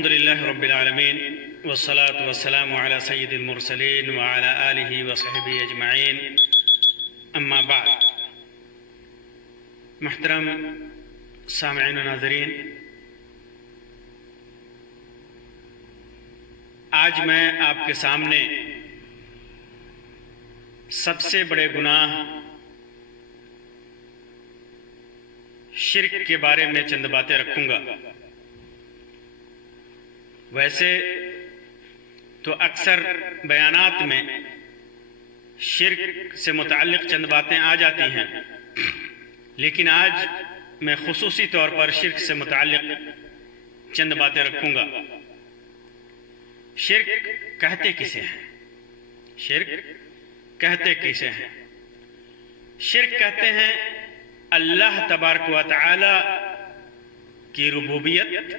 الحمد لله رب العالمين والصلاة والسلام على سيد المرسلين وعلى آله وصحبه أجمعين اما بعد. محترم سامعین و ناظرین، آج میں آپ کے سامنے سب سے بڑے گناہ شرک کے بارے میں چند باتیں رکھوں گا. ویسے تو اکثر بیانات میں شرک سے متعلق چند باتیں آ جاتی ہیں، لیکن آج میں خصوصی طور پر شرک سے متعلق چند باتیں رکھوں گا. شرک کہتے کسے ہیں؟ شرک کہتے کسے ہیں؟ شرک کہتے ہیں اللہ تبارک و تعالی کی ربوبیت،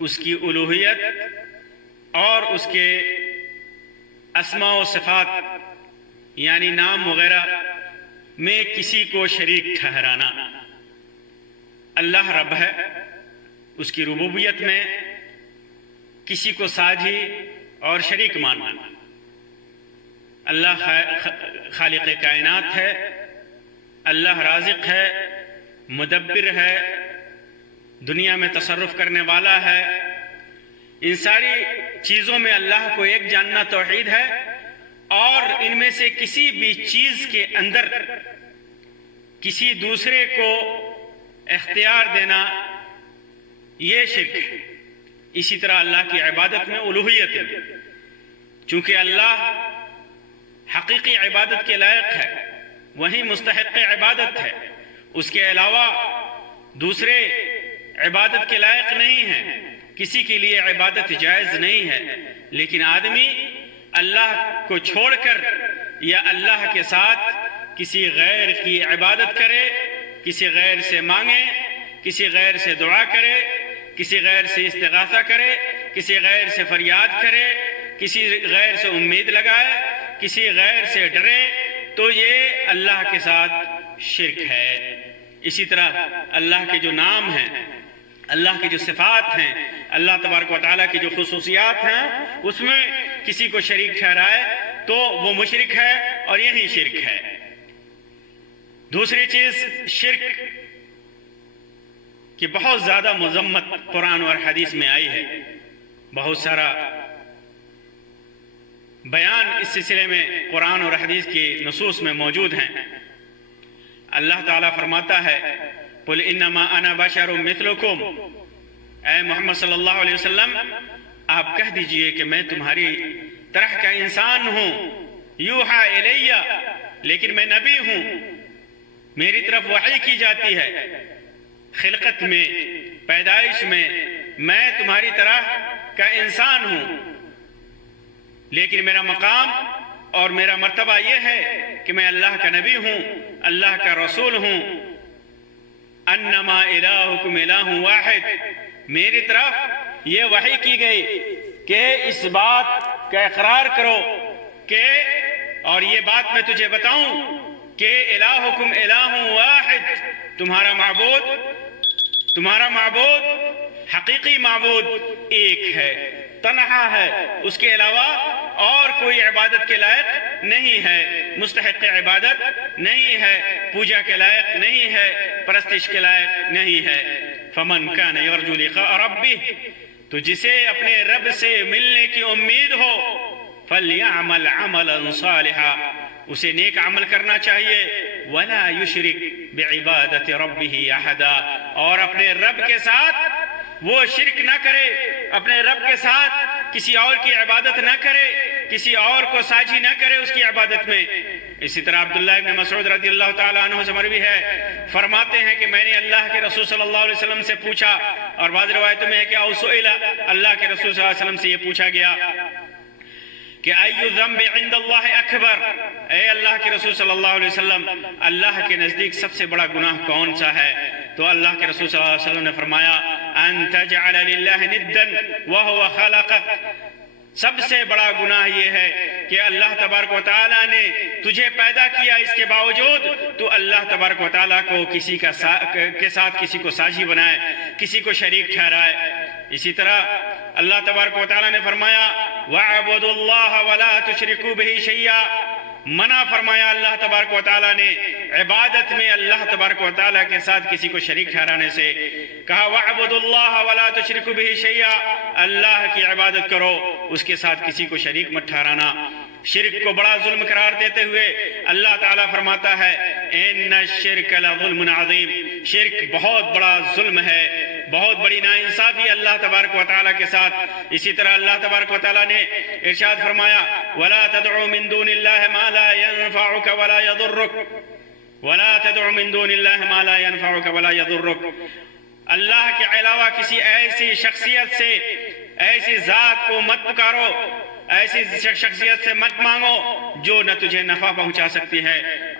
اس کی الوہیت اور اس کے اسماء و صفات یعنی نام وغیرہ میں کسی کو شریک ٹھہرانا. اللہ رب ہے، اس کی ربوبیت میں کسی کو ساجی اور شریک ماننا. اللہ خالق کائنات ہے، اللہ رازق ہے، مدبر ہے، دنیا میں تصرف کرنے والا ہے. ان ساری چیزوں میں اللہ کو ایک جاننا توحید ہے، اور ان میں سے کسی بھی چیز کے اندر کسی دوسرے کو اختیار دینا یہ شرک ہے. اسی طرح اللہ کی عبادت میں الوہیت ہے، چونکہ اللہ حقیقی عبادت کے لائق ہے، وہی مستحق عبادت ہے. اس کے علاوہ دوسرے عبادت کے لائق نہیں ہیں، کسی کے لیے عبادت جائز نہیں ہے. لیکن آدمی اللہ کو چھوڑ کر یا اللہ کے ساتھ کسی غیر کی عبادت کرے، کسی غیر سے مانگے، کسی غیر سے دعا کرے، کسی غیر سے استغاثہ کرے، کسی غیر سے فریاد کرے، کسی غیر سے امید لگائے، کسی غیر سے ڈرے، تو یہ اللہ کے ساتھ شرک ہے. اسی طرح اللہ کے جو نام ہیں، اللہ کی جو صفات ہیں، اللہ تبارک و تعالیٰ کی جو خصوصیات ہیں، اس میں کسی کو شریک ٹھہرائے تو وہ مشرک ہے، اور یہی شرک ہے. دوسری چیز شرک کی بہت زیادہ مذمت قرآن اور حدیث میں آئی ہے. بہت سارا بیان اس سلسلے میں قرآن اور حدیث کی نصوص میں موجود ہیں. اللہ تعالیٰ فرماتا ہے قُلْ إِنَّمَا أَنَا بَشَرٌ مِثْلُكُمْ، اے محمد صلی اللہ علیہ وسلم آپ کہہ دیجئے کہ میں تمہاری طرح کا انسان ہوں. یوحا الیہ، لیکن میں نبی ہوں، میری طرف وحی کی جاتی ہے. خلقت میں، پیدائش میں تمہاری طرح کا انسان ہوں، لیکن میرا مقام اور میرا مرتبہ یہ ہے کہ میں اللہ کا نبی ہوں، اللہ کا رسول ہوں. انما الہکم الہ واحد، میری طرف یہ وحی کی گئی کہ اس بات کا اقرار کرو کہ، اور یہ بات میں تجھے بتاؤں کہ الہکم الہ واحد، تمہارا معبود حقیقی معبود ایک ہے، تنہا ہے، اس کے علاوہ اور کوئی عبادت کے لائق نہیں ہے، مستحق عبادت نہیں ہے، پوجا کے لائق نہیں ہے، پرستش کے لائق نہیں ہے. فمن کان یرجو لقاء ربہ، تو جسے اپنے رب سے ملنے کی امید ہو، فلیعمل عملا صالحا، اسے نیک عمل کرنا چاہیے. ولا یشرک بعبادت ربہ احدا، اور اپنے رب کے ساتھ وہ شرک نہ کرے، اپنے رب کے ساتھ کسی اور کی عبادت نہ کرے، کسی اور کو ساجی نہ کرے اس کی عبادت میں. اسی طرح عبداللہ ابن مسعود رضی اللہ تعالیٰ عنہ سے مروی ہے، فرماتے ہیں کہ میں نے اللہ کے رسول صلی اللہ علیہ وسلم سے پوچھا، اور بعض روایتوں میں ہے کہ او سئل، اللہ کے رسول صلی اللہ علیہ وسلم سے یہ پوچھا گیا کہ ای ذنب عند اللہ اکبر، اے اللہ کے رسول صلی اللہ علیہ وسلم اللہ کے نزدیک سب سے بڑا گناہ کون سا ہے؟ تو اللہ کے رسول صلی اللہ علیہ وسلم نے فرمایا ان تجعل للہ ندا وهو خلقک، سب سے بڑا گناہ یہ ہے کہ اللہ تبارک و تعالیٰ نے تجھے پیدا کیا، اس کے باوجود تو اللہ تبارک و تعالیٰ کو کے ساتھ کسی کو ساجی بنائے، کسی کو شریک ٹھہرائے. اسی طرح اللہ تبارک و تعالیٰ نے فرمایا وَاعْبُدُوا اللَّهَ وَلَا تُشْرِكُوا بِهِ شَيْئًا، منع فرمایا اللہ تبارک و تعالیٰ نے عبادت میں اللہ تبارک و تعالیٰ کے ساتھ کسی کو شریک ٹھہرانے سے۔ کہا وَاعْبُدُوا اللَّهَ وَلَا تُشْرِكُوا بِهِ شَيْئًا، اللہ کی عبادت کرو، اس کے ساتھ کسی کو شریک مت ٹھہرانا۔ شرک کو بڑا ظلم قرار دیتے ہوئے اللہ تعالیٰ فرماتا ہے اِنَّ الشِّرْكَ لَظُلْمٌ عَظِيمٌ، شرک بہت بڑا ظلم ہے، بہت بڑی ناانصافی اللہ تبارک و تعالیٰ کے ساتھ۔ اسی طرح اللہ تبارک و تعالیٰ نے ارشاد فرمایا وَلَا تَدْعُوا مِن دُونِ اللَّهِ مَا لَا يَنفَعُكَ وَلَا يَضُرُّكَ، وَلَا تَدْعُوا مِن دُونِ اللَّهِ مَا لَا يَنفَعُكَ وَلَا يَضُرُّكَ، اللہ کے علاوہ کسی ایسی شخصیت سے، ایسی ذات کو مت پکارو، ایسی شخصیت سے مت مانگو جو نہ تجھے نفع پہنچا سکتی ہے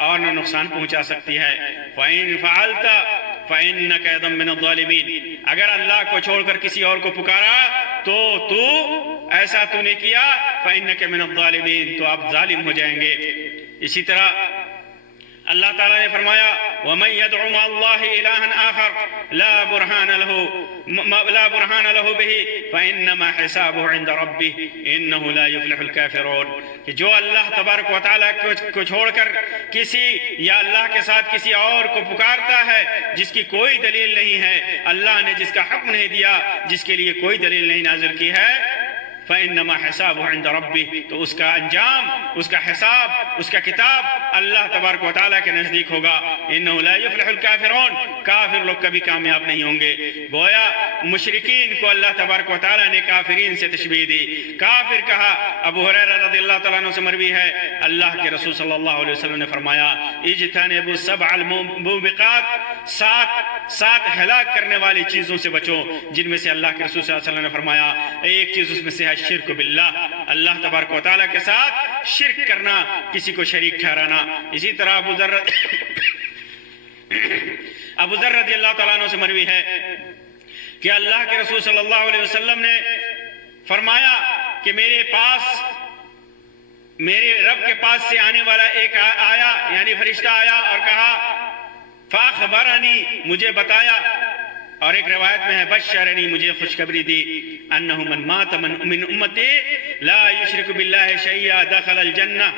اور نہ نقصان پہنچا سکتی ہے۔ فَإِن فَعَلْتَ فَإِنَّكَ إِذًا مِّنَ الظَّالِمِينَ، اگر اللہ کو چھوڑ کر کسی اور کو پکارا تو ایسا تو نے کیا فَإِنَّكَ مِنَ الظَّالِمِينَ، تو آپ ظالم ہو جائیں گے۔ اسی طرح اللہ تعالیٰ نے فرمایا وَمَن يَدْعُ مَعَ اللَّهِ إِلَٰهًا آخَرَ لَا بُرْهَانَ لَهُ بِهِ فَإِنَّمَا حِسَابُهُ عِندَ رَبِّهِ إِنَّهُ لَا يُفْلِحُ الْكَافِرُونَ، کہ جو اللہ تبارک و تعالیٰ کو چھوڑ کر کسی یا اللہ کے ساتھ کسی اور کو پکارتا ہے جس کی کوئی دلیل نہیں ہے، اللہ نے جس کا حکم نہیں دیا، جس کے لیے کوئی دلیل نہیں نازل کی ہے، فَإِنَّمَا حِسَابُهُ عِندَ رَبِّهِ، تو اس کا انجام، اس کا حساب، اس کا کتاب اللہ تبارک و تعالیٰ کے نزدیک ہوگا۔ إِنَّهُ لَا يُفْلِحُ الْكَافِرُونَ، کافر لوگ کبھی کامیاب نہیں ہوں گے۔ گویا مشرکین کو اللہ تبارک و تعالیٰ نے کافرین سے تشبیہ دی، کافر کہا۔ ابو ہریرہ رضی اللہ تعالیٰ عنہ سے مروی ہے اللہ کے رسول صلی اللہ علیہ وسلم نے فرمایا اجتنبوا السبع الموبقات، سات ہلاک کرنے والی چیزوں سے بچو، جن میں سے اللہ کے رسول صلی اللہ علیہ وسلم نے فرمایا ایک چیز اس میں سے ہے شرک باللہ، اللہ تبارک و تعالیٰ کے ساتھ شرک کرنا، کسی کو شریک ٹھہرانا۔ اسی طرح ابو ذر رضی اللہ تعالیٰ عنہ سے مروی ہے کہ اللہ کے رسول صلی اللہ علیہ وسلم نے فرمایا کہ میرے رب کے پاس سے آنے والا ایک آیا، یعنی فرشتہ آیا اور کہا فاخبرنی، مجھے بتایا، اور ایک روایت میں ہے بشرنی، مجھے خوشخبری دی، انہ من مات من امتی لا یشرک باللہ شیئا دخل الجنہ،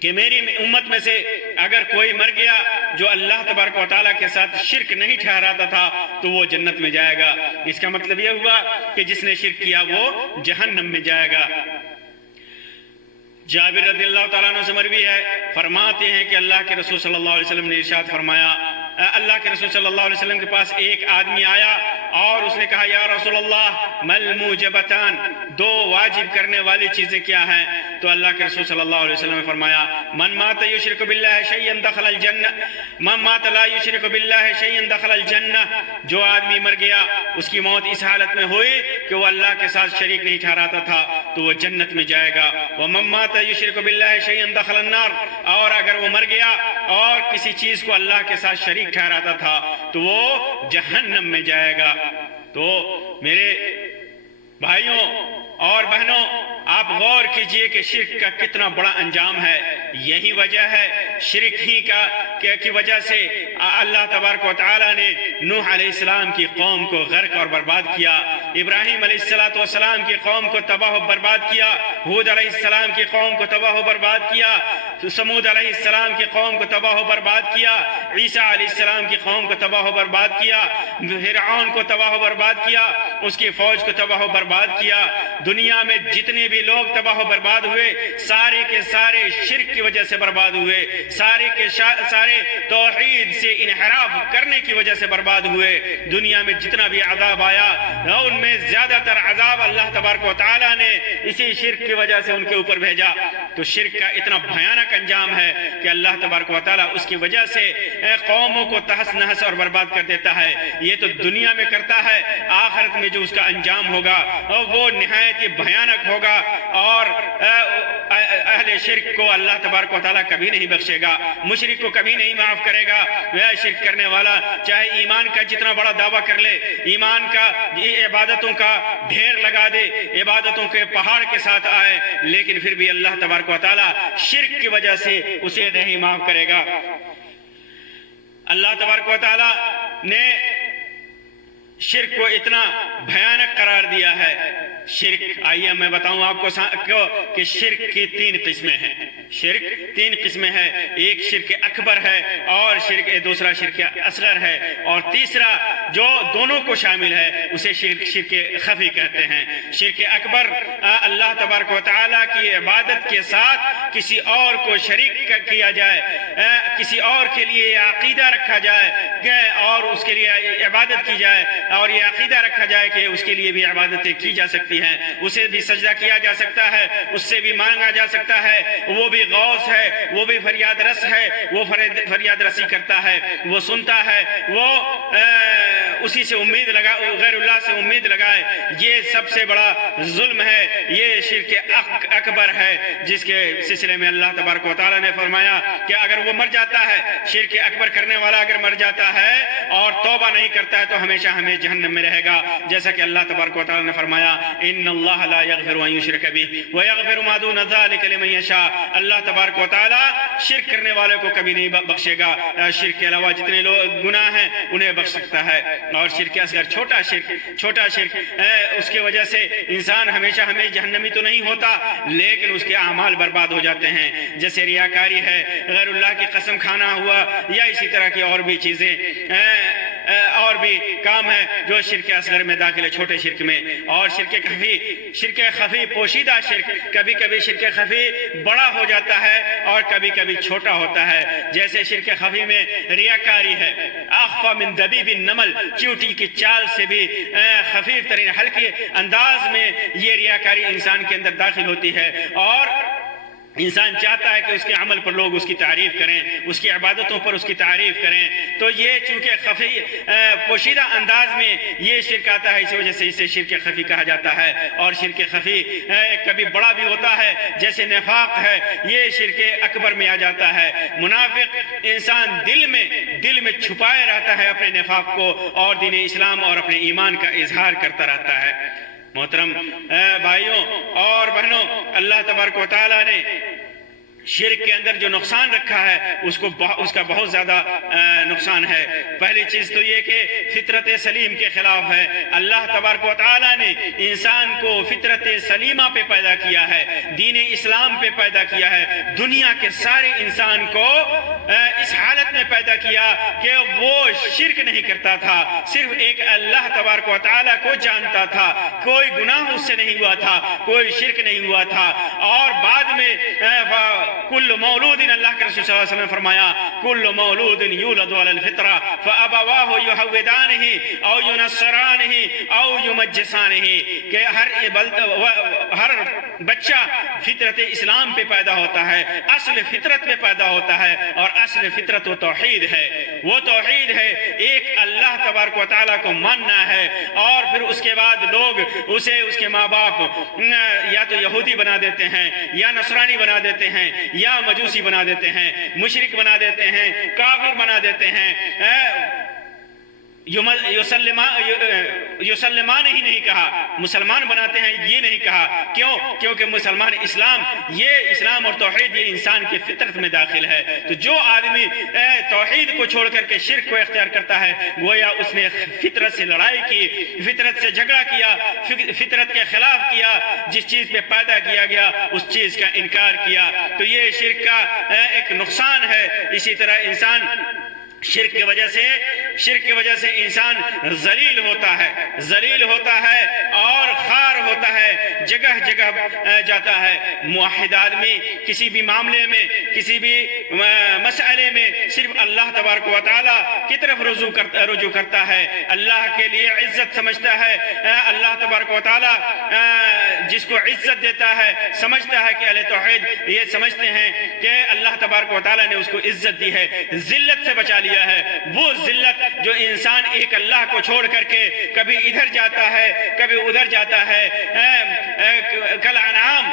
کہ میری امت میں سے اگر کوئی مر گیا جو اللہ تبارک و تعالیٰ کے ساتھ شرک نہیں ٹھہراتا تھا تو وہ جنت میں جائے گا۔ اس کا مطلب یہ ہوا کہ جس نے شرک کیا وہ جہنم میں جائے گا۔ جابر رضی اللہ تعالیٰ عنہ سے مروی ہے، فرماتے ہیں کہ اللہ کے رسول صلی اللہ علیہ وسلم نے ارشاد فرمایا، اللہ کے رسول صلی اللہ علیہ وسلم کے پاس ایک آدمی آیا اور اس نے کہا یا رسول اللہ مل موجبتان، دو واجب کرنے والی چیزیں کیا ہیں؟ تو اللہ کے رسول صلی اللہ علیہ وسلم نے فرمایا من مات یشرک باللہ شیئا دخل الجنہ، من مات لا یشرک باللہ شیئا دخل الجنہ، جو آدمی مر گیا اس کی موت اس حالت میں ہوئی کہ وہ اللہ کے ساتھ شریک نہیں ٹھہراتا تھا تو وہ جنت میں جائے گا۔ ومن مات یشرک باللہ شیئا دخل النار، اور اگر وہ مر گیا اور کسی چیز کو اللہ کے ساتھ شریک ٹھہراتا تھا تو وہ جہنم میں جائے گا۔ تو میرے بھائیوں اور بہنوں، آپ غور کیجئے کہ شرک کا کتنا بڑا انجام ہے۔ یہی وجہ ہے شرک ہی کی وجہ سے اللہ تبارک و تعالیٰ نے نوح علیہ السلام کی قوم کو غرق اور برباد کیا، ابراہیم علیہ السلام کی قوم کو تباہ و برباد کیا، ہود علیہ السلام کی قوم کو تباہ و برباد کیا، سمود علیہ السلام کی قوم کو تباہ و برباد کیا، عیسیٰ علیہ السلام کی قوم کو تباہ و برباد کیا، فرعون کو تباہ و برباد کیا، اس کی فوج کو تباہ و برباد کیا۔ دنیا میں جتنے بھی لوگ تباہ و برباد ہوئے سارے کے سارے شرک کی وجہ سے برباد ہوئے، سارے کے سارے توحید سے انحراف کرنے کی وجہ سے برباد ہوئے۔ دنیا میں جتنا بھی عذاب آیا ان میں زیادہ تر عذاب اللہ تبارک و تعالیٰ نے اسی شرک کی وجہ سے ان کے اوپر بھیجا۔ تو شرک کا اتنا بھیانک انجام ہے کہ اللہ تبارک و تعالیٰ اس کی وجہ سے قوموں کو تہس نہس اور برباد کر دیتا ہے۔ یہ تو دنیا میں کرتا ہے، آخرت میں جو اس کا انجام ہوگا وہ نہایت ہی بھیانک ہوگا، اور اہل شرک کو اللہ تبارک و تعالیٰ کبھی نہیں بخشے گا، مشرک کو کبھی نہیں معاف کرے گا۔ وہ شرک کرنے والا چاہے ایمان کا جتنا بڑا دعویٰ کر لے، ایمان کا عبادتوں کا ڈھیر لگا دے، عبادتوں کے پہاڑ کے ساتھ آئے، لیکن پھر بھی اللہ تبارک و تعالیٰ شرک کی وجہ سے اسے نہیں معاف کرے گا۔ اللہ تبارک و تعالیٰ نے شرک کو اتنا بھیانک قرار دیا ہے۔ شرک، آئیے میں بتاؤں آپ کو کہ شرک کی 3 قسمیں ہیں۔ شرک 3 قسمیں ہیں، ایک شرک اکبر ہے اور دوسرا شرک اصغر ہے، اور تیسرا جو دونوں کو شامل ہے اسے شرک خفی کہتے ہیں۔ شرک اکبر اللہ تبارک و تعالیٰ کی عبادت کے ساتھ کسی اور کو شریک کیا جائے، کسی اور کے لیے عقیدہ رکھا جائے اور اس کے لیے عبادت کی جائے، اور یہ عقیدہ رکھا جائے کہ اس کے لیے بھی عبادتیں کی جا سکتی ہیں، اسے بھی سجدہ کیا جا سکتا ہے، اس سے بھی مانگا جا سکتا ہے، وہ بھی غوث ہے، وہ بھی فریاد رس ہے، وہ فریاد رسی کرتا ہے، وہ سنتا ہے، وہ اسی سے امید لگا، غیر اللہ سے امید لگائے۔ یہ سب سے بڑا ظلم ہے، یہ شرک اکبر ہے، جس کے سلسلے میں اللہ تبارک و تعالیٰ نے فرمایا کہ اگر وہ مر جاتا ہے، شرک اکبر کرنے والا اگر مر جاتا ہے اور توبہ نہیں کرتا ہے تو ہمیشہ جہنم میں رہے گا، جیسا کہ اللہ تبارک و تعالیٰ نے فرمایا ان اللہ لا یغفر ان یشرک بہ ویغفر ما دون ذلک لمن یشاء۔ اللہ تبارک و تعالیٰ شرک کرنے والے کو کبھی نہیں بخشے گا، شرک کے علاوہ جتنے لوگ گناہ ہیں انہیں بخش سکتا ہے۔ اور شرک اصغر، چھوٹا شرک اس کی وجہ سے انسان ہمیشہ جہنمی تو نہیں ہوتا، لیکن اس کے اعمال برباد ہو جاتے ہیں، جیسے ریاکاری ہے، غیر اللہ کی قسم کھانا ہوا، یا اسی طرح کی اور بھی چیزیں، اور بھی کام ہے جو شرک اصغر میں داخل ہے، چھوٹے شرک میں۔ اور شرک خفی پوشیدہ شرک، کبھی کبھی شرک خفی بڑا ہو جاتا ہے اور کبھی کبھی چھوٹا ہوتا ہے، جیسے شرک خفی میں ریاکاری ہے، اخفى من دبیب النمل، چیونٹی کی چال سے بھی خفیف ترین ہلکے انداز میں یہ ریاکاری انسان کے اندر داخل ہوتی ہے، اور انسان چاہتا ہے کہ اس کے عمل پر لوگ اس کی تعریف کریں، اس کی عبادتوں پر اس کی تعریف کریں، تو یہ چونکہ خفی پوشیدہ انداز میں یہ شرک آتا ہے، اس وجہ سے اسے شرک خفی کہا جاتا ہے۔ اور شرک خفی کبھی بڑا بھی ہوتا ہے، جیسے نفاق ہے، یہ شرک اکبر میں آ جاتا ہے۔ منافق انسان دل میں چھپائے رہتا ہے اپنے نفاق کو، اور دین اسلام اور اپنے ایمان کا اظہار کرتا رہتا ہے۔ محترم بھائیوں اور بہنوں، اللہ تبارک و تعالیٰ نے شرک کے اندر جو نقصان رکھا ہے اس کا بہت زیادہ نقصان ہے۔ پہلی چیز تو یہ کہ فطرت سلیم کے خلاف ہے۔ اللہ تبارک و تعالیٰ نے انسان کو فطرت سلیمہ پہ پیدا کیا ہے، دین اسلام پہ پیدا کیا ہے، دنیا کے سارے انسان کو اس حالت میں پیدا کیا کہ وہ شرک نہیں کرتا تھا، صرف ایک اللہ تبارک و تعالیٰ کو جانتا تھا، کوئی گناہ اس سے نہیں ہوا تھا، کوئی شرک نہیں ہوا تھا۔ اور بعد میں کل مولود، اللہ کے رسول صلی اللہ علیہ وسلم نے فرمایا کل مولود یولد علی الفطرہ فابواہ یہودانہ او ینصرانہ او یمجسانہ، کہ ہر بچہ فطرت اسلام پہ پیدا ہوتا ہے، اصل فطرت پہ پیدا ہوتا ہے، اور اصل فطرت و توحید ہے، وہ توحید ہے، ایک اللہ تبارک و تعالیٰ کو ماننا ہے۔ اور پھر اس کے بعد لوگ اسے اس کے ماں باپ یا تو یہودی بنا دیتے ہیں، یا نصرانی بنا دیتے ہیں، یا مجوسی بنا دیتے ہیں، مشرک بنا دیتے ہیں، کافر بنا دیتے ہیں۔ یسلمان ہی نہیں کہا، مسلمان بناتے ہیں یہ نہیں کہا، کیوں؟ کیونکہ مسلمان یہ اسلام اور توحید یہ انسان کی فطرت میں داخل ہے۔ تو جو آدمی توحید کو چھوڑ کر کے شرک کو اختیار کرتا ہے، گویا اس نے فطرت سے لڑائی کی، فطرت سے جھگڑا کیا، فطرت کے خلاف کیا، جس چیز پہ پیدا کیا گیا اس چیز کا انکار کیا۔ تو یہ شرک کا ایک نقصان ہے۔ اسی طرح انسان شرک کی وجہ سے انسان ذلیل ہوتا ہے اور خوار ہوتا ہے، جگہ جگہ جاتا ہے۔ موحد آدمی کسی بھی معاملے میں، کسی بھی مسئلے میں صرف اللہ تبارک و تعالیٰ کی طرف رجوع کرتا ہے، اللہ کے لیے عزت سمجھتا ہے۔ اللہ تبارک و تعالیٰ جس کو عزت دیتا ہے، سمجھتا ہے کہ اہل توحید یہ سمجھتے ہیں کہ اللہ تبارک و تعالیٰ نے اس کو عزت دی ہے، ذلت سے بچا لیا ہے۔ وہ ذلت جو انسان ایک اللہ کو چھوڑ کر کے کبھی ادھر جاتا ہے کبھی ادھر جاتا ہے، کل انعام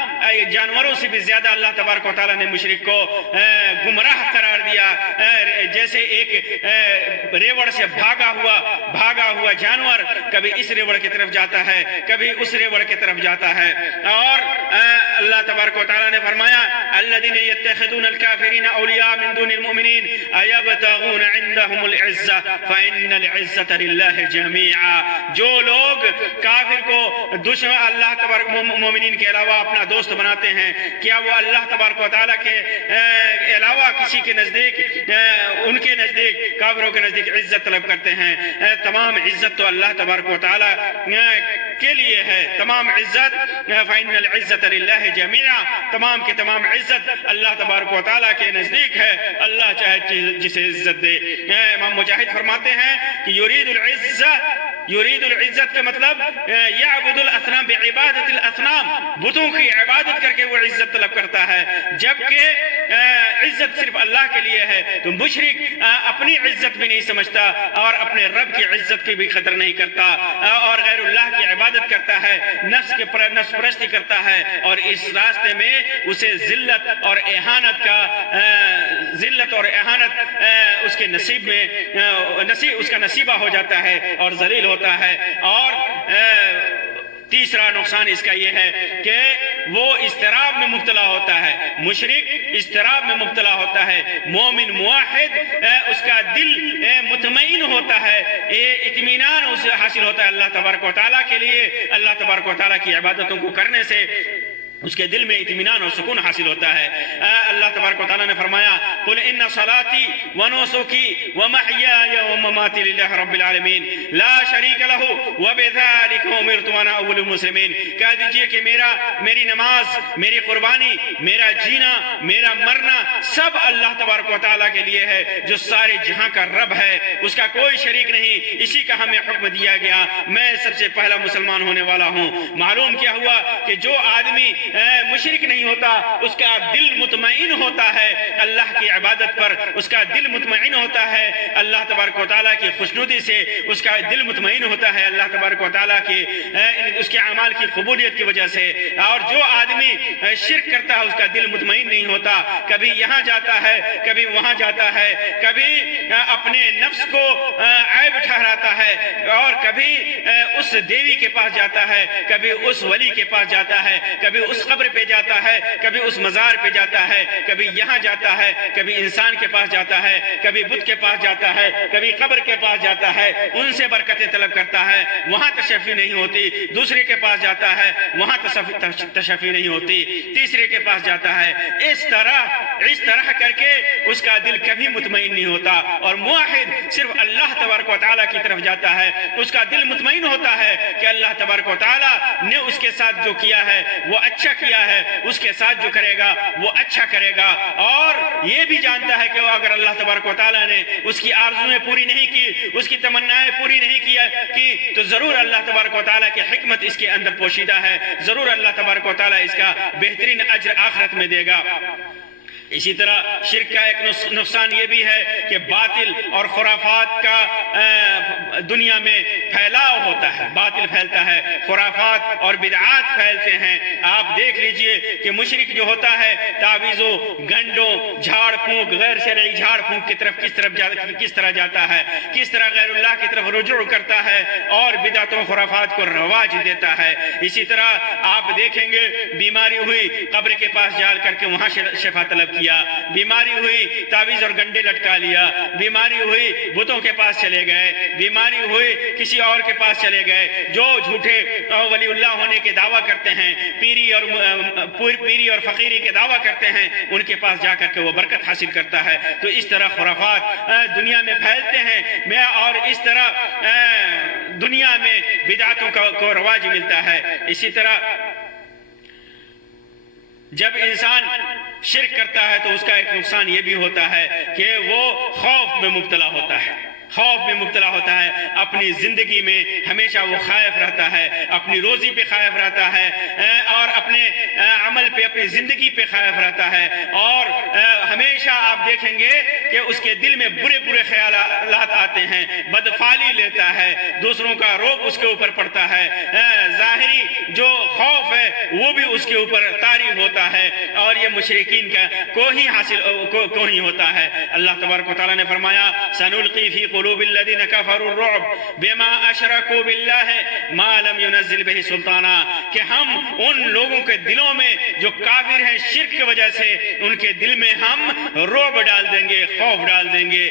جانوروں سے بھی زیادہ اللہ تبارک و تعالیٰ نے مشرک کو گمراہ قرار دیا، جیسے ایک ریوڑ سے بھاگا ہوا جانور کبھی اس ریوڑ کی طرف جاتا ہے کبھی اس ریوڑ کی طرف جاتا ہے۔ اور اللہ تبارک و تعالیٰ نے فرمایا الذین یتخذون الکافرین اولیاء من دون المؤمنین ایبتغون عندهم العزہ فإن العزة للہ جميعا۔ جو لوگ کافر کو دشمن اللہ تبارک مومنین کے علاوہ اپنا دوست بناتے ہیں، کیا وہ اللہ تبارک و تعالیٰ کے علاوہ کسی کے نزدیک ان کے نزدیک کافروں کے نزدیک عزت طلب کرتے ہیں؟ تمام عزت تو اللہ تبارک و تعالیٰ کے لیے ہے، تمام عزت فإن العزت للہ جميعا، تمام کے تمام عزت اللہ تبارک و تعالیٰ کے نزدیک ہے، اللہ چاہے جسے عزت دے۔ امام مجاہد فرماتے ہیں کہ یرید العزت کا مطلب یعبد الاصنام بعبادت الاصنام، بتوں کی عبادت کر کے وہ عزت طلب کرتا ہے، جبکہ عزت صرف اللہ کے لیے ہے۔ تو مشرک اپنی عزت بھی نہیں سمجھتا اور اپنے رب کی عزت کی بھی قدر نہیں کرتا اور غیر اللہ کی عبادت کرتا ہے، نفس پرستی کرتا ہے، اور اس راستے میں اسے ذلت اور اہانت اس کے نصیب میں اس کا نصیبہ ہو جاتا ہے اور ذلیل ہوتا ہے۔ اور تیسرا نقصان اس کا یہ ہے کہ وہ اضطراب میں مبتلا ہوتا ہے، مشرک اضطراب میں مبتلا ہوتا ہے، مومن موحد اس کا دل مطمئن ہوتا ہے، اطمینان اسے حاصل ہوتا ہے اللہ تبارک و تعالیٰ کے لیے، اللہ تبارک و تعالیٰ کی عبادتوں کو کرنے سے اس کے دل میں اطمینان اور سکون حاصل ہوتا ہے۔ اللہ تبارک و تعالیٰ نے فرمایا قل ان صلاتی ونسکی ومحیای ومماتی للہ رب العالمین لا شریک لہ وبذالک امرت وانا اول المسلمین۔ کہہ دیجئے کہ میری نماز، میری قربانی، میرا جینا، میرا مرنا سب اللہ تبارک و تعالیٰ کے لیے ہے، جو سارے جہاں کا رب ہے، اس کا کوئی شریک نہیں، اسی کا ہمیں حکم دیا گیا، میں سب سے پہلا مسلمان ہونے والا ہوں۔ معلوم کیا ہوا کہ جو آدمی مشرک نہیں ہوتا اس کا دل مطمئن ہوتا ہے اللہ کی عبادت پر، اس کا دل مطمئن ہوتا ہے اللہ تبارک و تعالیٰ کی خوشنودی سے، اس کا دل مطمئن ہوتا ہے اللہ تبارک و تعالیٰ کی اس کے اعمال کی قبولیت کی وجہ سے۔ اور جو آدمی شرک کرتا ہے اس کا دل مطمئن نہیں ہوتا، کبھی یہاں جاتا ہے کبھی وہاں جاتا ہے، کبھی اپنے نفس کو عیب ٹھہراتا ہے اور کبھی اس دیوی کے پاس جاتا ہے، کبھی اس ولی کے پاس جاتا ہے، کبھی اس قبر پہ جاتا ہے، کبھی اس مزار پہ جاتا ہے، کبھی یہاں جاتا ہے، کبھی انسان کے پاس جاتا ہے، کبھی بت کے پاس جاتا ہے، کبھی قبر کے پاس جاتا ہے، ان سے برکتیں طلب کرتا ہے، وہاں تشفی نہیں ہوتی، دوسرے کے پاس جاتا ہے وہاں تشفی نہیں ہوتی، تیسرے کے پاس جاتا ہے، اس طرح کر کے اس کا دل کبھی مطمئن نہیں ہوتا۔ اور موحد صرف اللہ تبارک و تعالیٰ کی طرف جاتا ہے، اس کا دل مطمئن ہوتا ہے کہ اللہ تبارک و تعالیٰ نے اس کے ساتھ جو کیا ہے وہ اچھا کیا ہے، اس کے ساتھ جو کرے گا وہ اچھا کرے گا، اور یہ بھی جانتا ہے کہ وہ اگر اللہ تبارک و تعالیٰ نے اس کی آرزویں پوری نہیں کی، اس کی تمنائیں پوری نہیں کی تو ضرور اللہ تبارک و تعالیٰ کی حکمت اس کے اندر پوشیدہ ہے، ضرور اللہ تبارک و تعالیٰ اس کا بہترین اجر آخرت میں دے گا۔ اسی طرح شرک کا ایک نقصان یہ بھی ہے کہ باطل اور خرافات کا دنیا میں پھیلاؤ ہوتا ہے، باطل پھیلتا ہے، خرافات اور بدعات پھیلتے ہیں۔ آپ دیکھ لیجئے کہ مشرک جو ہوتا ہے تعویذوں، گنڈوں، جھاڑ پھونک، غیر شرعی جھاڑ پھونک کی طرف کس طرح جاتا ہے، کس طرح غیر اللہ کی طرف رجوع کرتا ہے اور بدعتوں خرافات کو رواج دیتا ہے۔ اسی طرح آپ دیکھیں گے بیماری ہوئی قبر کے پاس جا کر کے وہاں شفا طلب کیا، بیماری ہوئی تعویذ اور گنڈے لٹکا لیا، بیماری ہوئی بتوں کے پاس چلے گئے، بیماری ہوئی کسی اور کے پاس چلے گئے، جو جھوٹے ولی اللہ ہونے کے دعویٰ کرتے ہیں، پیری اور فقیری کے دعویٰ کرتے ہیں، ان کے پاس جا کر کے وہ برکت حاصل کرتا ہے۔ تو اس طرح خرافات دنیا میں پھیلتے ہیں اور اس طرح دنیا میں بدعتوں کو رواج ملتا ہے۔ اسی طرح جب انسان شرک کرتا ہے تو اس کا ایک نقصان یہ بھی ہوتا ہے کہ وہ خوف میں مبتلا ہوتا ہے، اپنی زندگی میں ہمیشہ وہ خائف رہتا ہے، اپنی روزی پہ خائف رہتا ہے اور اپنے عمل پہ، اپنی زندگی پہ خائف رہتا ہے، اور ہمیشہ آپ دیکھیں گے کہ اس کے دل میں برے خیالات آتے ہیں، بدفعلی لیتا ہے، دوسروں کا روب اس کے اوپر پڑتا ہے، ظاہری جو خوف ہے وہ بھی اس کے اوپر طاری ہوتا ہے، اور یہ مشرکین کا کو ہی ہوتا ہے۔ اللہ تبارک و تعالیٰ نے فرمایا سنلقی فی قلوب الذین کفروا الرعب بما اشرکوا باللہ ما لم ينزل به سلطانا، کہ ہم ان لوگوں کے دلوں میں جو کافر ہیں شرک کی وجہ سے، ان کے دل میں ہم رعب ڈال دیں گے، خوف ڈال دیں گے،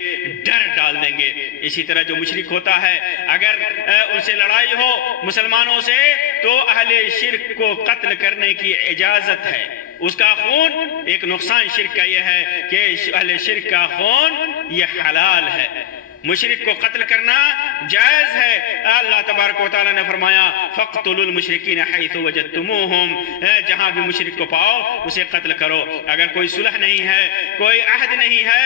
ڈر ڈال دیں گے۔ اسی طرح جو مشرک ہوتا ہے اگر ان سے لڑائی ہو مسلمانوں سے تو اہل شرک کو قتل کرنے کی اجازت ہے، اس کا خون، ایک نقصان شرک کا یہ ہے کہ اہل شرک کا خون یہ حلال ہے، مشرک کو قتل کرنا جائز ہے۔ اللہ تبارک و تعالیٰ نے فرمایا فَاقْتُلُوا الْمُشْرِكِينَ حَيْثُ وَجَدتُّمُوهُمْ، جہاں بھی مشرک کو پاؤ اسے قتل کرو۔ اگر کوئی صلح نہیں ہے، کوئی عہد نہیں ہے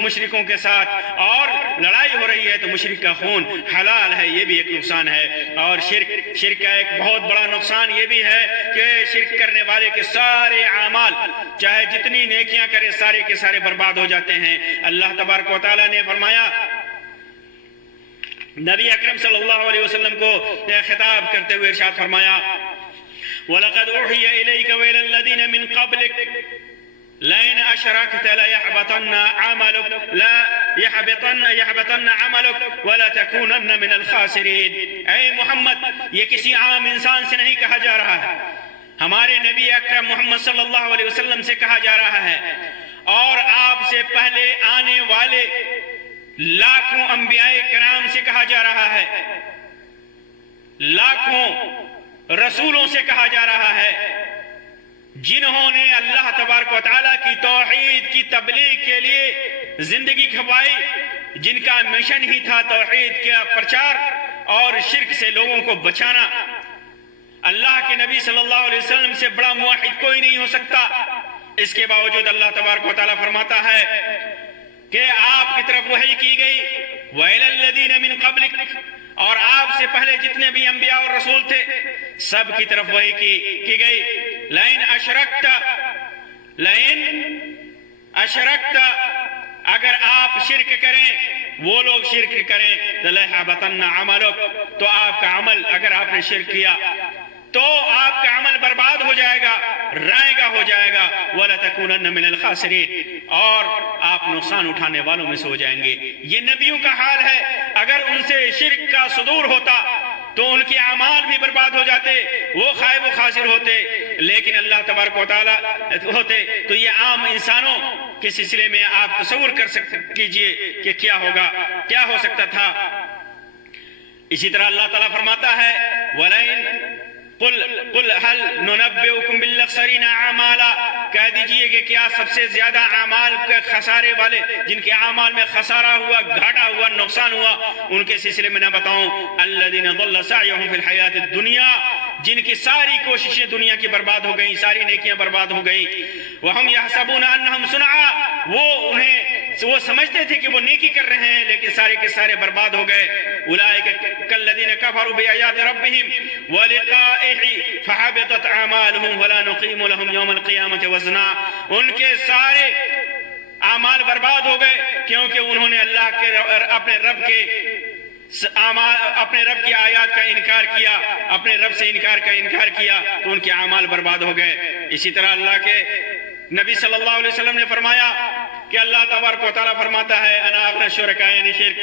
مشرکوں کے ساتھ اور لڑائی ہو رہی ہے تو مشرک کا خون حلال ہے، یہ بھی ایک نقصان ہے۔ اور شرک کا ایک بہت بڑا نقصان یہ بھی ہے کہ شرک کرنے والے کے سارے اعمال چاہے جتنی نیکیاں کرے سارے کے سارے برباد ہو جاتے ہیں۔ اللہ تبارک و تعالیٰ نے فرمایا، نبی اکرم صلی اللہ علیہ وسلم کو خطاب کرتے ہوئے ارشاد فرمایا وَلَقَدْ أُوحِيَ إِلَيْكَ وَإِلَى الَّذِينَ مِنْ قَبْلِكَ لَئِنْ أَشْرَكْتَ لَيَحْبَطَنَّ عَمَلُكَ وَلَتَكُونَنَّ مِنَ الْخَاسِرِينَ۔ اے محمد، یہ کسی عام انسان سے نہیں کہا جا رہا ہے، ہمارے نبی اکرم محمد صلی اللہ علیہ وسلم سے کہا جا رہا ہے، اور آپ سے پہلے آنے والے لاکھوں انبیاء کرام سے کہا جا رہا ہے، لاکھوں رسولوں سے کہا جا رہا ہے، جنہوں نے اللہ تبارک و تعالیٰ کی توحید کی تبلیغ کے لیے زندگی کھپائی، جن کا مشن ہی تھا توحید کا پرچار اور شرک سے لوگوں کو بچانا۔ اللہ کے نبی صلی اللہ علیہ وسلم سے بڑا موحد کوئی نہیں ہو سکتا، اس کے باوجود اللہ تبارک و تعالیٰ فرماتا ہے کہ آپ کی طرف وحی کی گئی وَإِلَى الَّذِينَ مِن قَبْلِكَ، اور آپ سے پہلے جتنے بھی انبیاء اور رسول تھے سب کی طرف وحی کی گئی لَإِنْ أَشْرَكْتَ، اگر آپ شرک کریں، وہ لوگ شرک کریں لَيَحْبَطَنَّ عَمَلُكَ، تو آپ کا عمل، اگر آپ نے شرک کیا تو آپ کا عمل برباد ہو جائے گا، رائے گا ہو جائے گا، وَلَتَكُونَنَّ مِنَ الْخَاسِرِينَ، اور آپ نقصان اٹھانے والوں میں سے ہو جائیں گے۔ یہ نبیوں کا حال ہے، اگر ان سے شرک کا صدور ہوتا تو ان کے اعمال بھی برباد ہو جاتے، وہ خائب و خاسر ہوتے، لیکن اللہ تبارک و تعالیٰ ہوتے تو یہ عام انسانوں کے سلسلے میں آپ تصور کر کیجئے کہ کیا ہوگا، کیا ہو سکتا تھا۔ اسی طرح اللہ تعالیٰ فرماتا ہے قل هل ننبئكم بالاخسرین اعمالا، کہہ دیجئے کہ کیا سب سے زیادہ اعمال کے خسارے والے، جن کے اعمال میں خسارہ ہوا، گھاٹا ہوا، نقصان ہوا، ان کے سلسلے میں نہ بتاؤں؟ الذین ضل سعیهم فی الحیات الدنیا، جن کی ساری کوششیں دنیا کی برباد ہو گئیں، ساری نیکیاں برباد ہو گئیں۔ وہم یحسبون انہم صنعا، وہ سمجھتے تھے کہ وہ نیکی کر رہے ہیں لیکن سارے کے سارے برباد ہو گئے۔ اولئک کالذین کفروا بآیات ربہم ولقائہ فحبطت اعمالہم ولا نقیم لہم یوم القیامۃ وزنا، ان کے سارے اعمال برباد ہو گئے کیونکہ انہوں نے اللہ کے اپنے رب کی آیات کا انکار کیا، اپنے رب سے انکار کیا تو ان کے اعمال برباد ہو گئے۔ اسی طرح اللہ کے نبی صلی اللہ علیہ وسلم نے فرمایا کہ اللہ تبارک و تعالیٰ فرماتا ہے انا اغنی الشرکاء، یعنی شرک،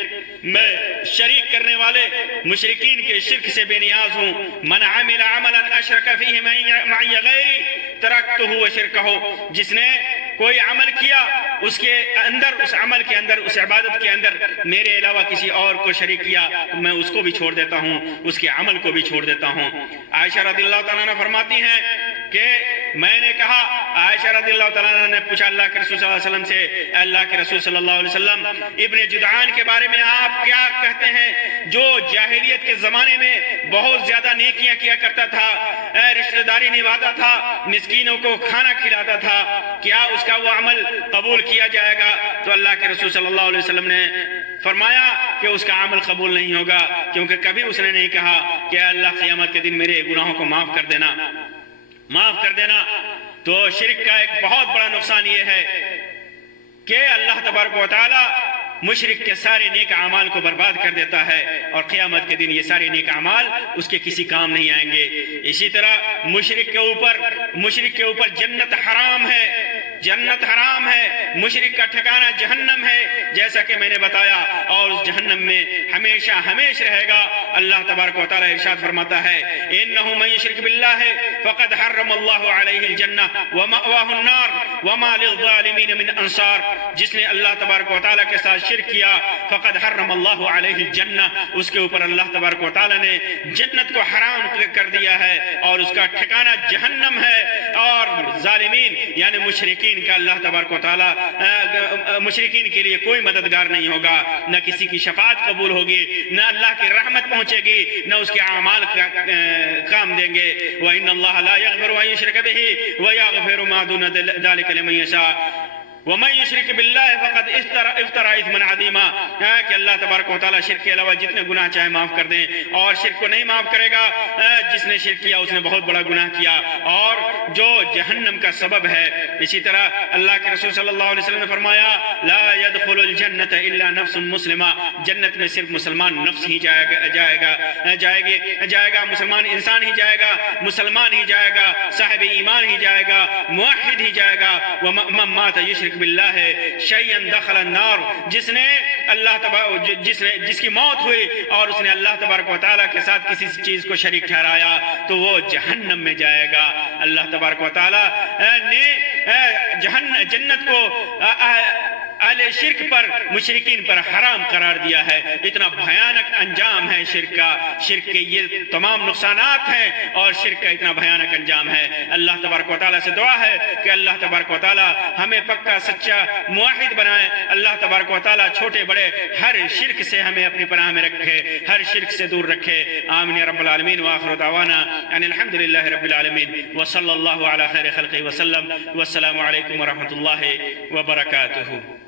میں شریک کرنے والے مشرکین کے شرک سے بے نیاز ہوں۔ من عمل عملا اشرک فیہ معی غیری ترکتہ وشرکہ، جس نے کوئی عمل کیا اس کے اندر، اس عمل کے اندر، اس عبادت کے اندر میرے علاوہ کسی اور کو شریک کیا تو میں اس کو بھی چھوڑ دیتا ہوں، اس کے عمل کو بھی چھوڑ دیتا ہوں۔ عائشہ رضی اللہ تعالیٰ عنہ فرماتی ہیں کہ میں نے کہا، عائشہ رضی اللہ تعالیٰ عنہ نے پوچھا اللہ کے رسول صلی اللہ علیہ وسلم سے، اللہ کے رسول صلی اللہ علیہ وسلم ابن جدعان کے بارے میں آپ کیا کہتے ہیں، جو جاہلیت کے زمانے میں بہت زیادہ نیکیاں کیا کرتا تھا، رشتہ داری نبھاتا تھا، مسکینوں کو کھانا کھلاتا تھا، کیا اس کا وہ عمل قبول کیا جائے گا؟ تو اللہ کے رسول صلی اللہ علیہ وسلم نے فرمایا کہ اس کا عمل قبول نہیں ہوگا، کیونکہ کبھی اس نے نہیں کہا کہ اللہ قیامت کے دن میرے گناہوں کو معاف کر دینا، معاف کر دینا۔ تو شرک کا ایک بہت بڑا نقصان یہ ہے کہ اللہ تبارک و تعالی مشرک کے سارے نیک اعمال کو برباد کر دیتا ہے اور قیامت کے دن یہ سارے نیک اعمال اس کے کسی کام نہیں آئیں گے۔ اسی طرح مشرک کے اوپر جنت حرام ہے، جنت حرام ہے، مشرک کا ٹھکانہ جہنم ہے جیسا کہ میں نے بتایا، اور اس جہنم میں ہمیشہ ہمیش رہے گا۔ اللہ تبارک و تعالی ارشاد فرماتا ہے انہ من یشرک باللہ فقد حرم اللہ علیہ الجنہ ومأواہ النار وما للظالمین من انصار۔ جس نے اللہ تبارک و تعالی کے ساتھ شرک کیا فقد حرم اللہ علیہ الجنہ، اس کے اوپر اللہ تبارک و تعالی نے جنت کو حرام کر دیا ہے اور اس کا ٹھکانہ جہنم ہے۔ اور ظالمین یعنی مشرکین کا اللہ تبارک و تعالی مشرکین کے لیے کوئی مددگار نہیں ہوگا، نہ کسی کی شفاعت قبول ہوگی، نہ اللہ کی رحمت پہنچے گی، نہ اس کے اعمال کام دیں گے۔ وَإِنَّ اللَّهَ لَا يَغْفِرُ أَن يُشْرَكَ بِهِ وَيَغْفِرُ مَا دُونَ ذَلِكَ لِمَن يَشَاءُ وَمَن يُشْرِكْ بِاللَّهِ فَقَدْ افْتَرَىٰ إِثْمًا عَظِيمًا۔ کہ اللہ تبارک و تعالیٰ شرک کے علاوہ جتنے گناہ چاہے معاف کر دیں، اور شرک کو نہیں معاف کرے گا۔ جس نے شرک کیا اس نے بہت بڑا گناہ کیا اور جو جہنم کا سبب ہے۔ اسی طرح اللہ کے رسول صلی اللہ علیہ وسلم نے فرمایا لا يدخل الجنت الا نفس مسلمہ، جنت میں صرف مسلمان نفس ہی جائے گا، مسلمان انسان ہی جائے گا، مسلمان ہی جائے گا، صاحب ایمان ہی جائے گا، موحد ہی جائے گا۔ وَمَن مَاتَ يُشْرِكْ بِاللَّهِ شَيْئًا دَخَلَ النَّارِ، جس کی موت ہوئی اور اس نے اللہ تبارک و تعالیٰ کے ساتھ کسی چیز کو شریک ٹھہرایا تو وہ جہنم میں جائے گا۔ اللہ تبارک و تعالیٰ نے جنت کو اہل شرک پر، مشرکین پر حرام قرار دیا ہے۔ اتنا بھیانک انجام ہے شرک کا، شرک کے یہ تمام نقصانات ہیں اور شرک کا اتنا بھیانک انجام ہے۔ اللہ تبارک و تعالیٰ سے دعا ہے کہ اللہ تبارک و تعالیٰ ہمیں پکا سچا موحد بنائے۔ اللہ تبارک و تعالیٰ چھوٹے بڑے ہر شرک سے ہمیں اپنی پناہ میں رکھے، ہر شرک سے دور رکھے۔ آمین یا رب العالمین، وآخر دعوانا ان الحمد للہ رب العالمین، وصلی اللہ علی خیر خلقہ وسلم، والسلام علیکم ورحمۃ اللہ وبرکاتہ۔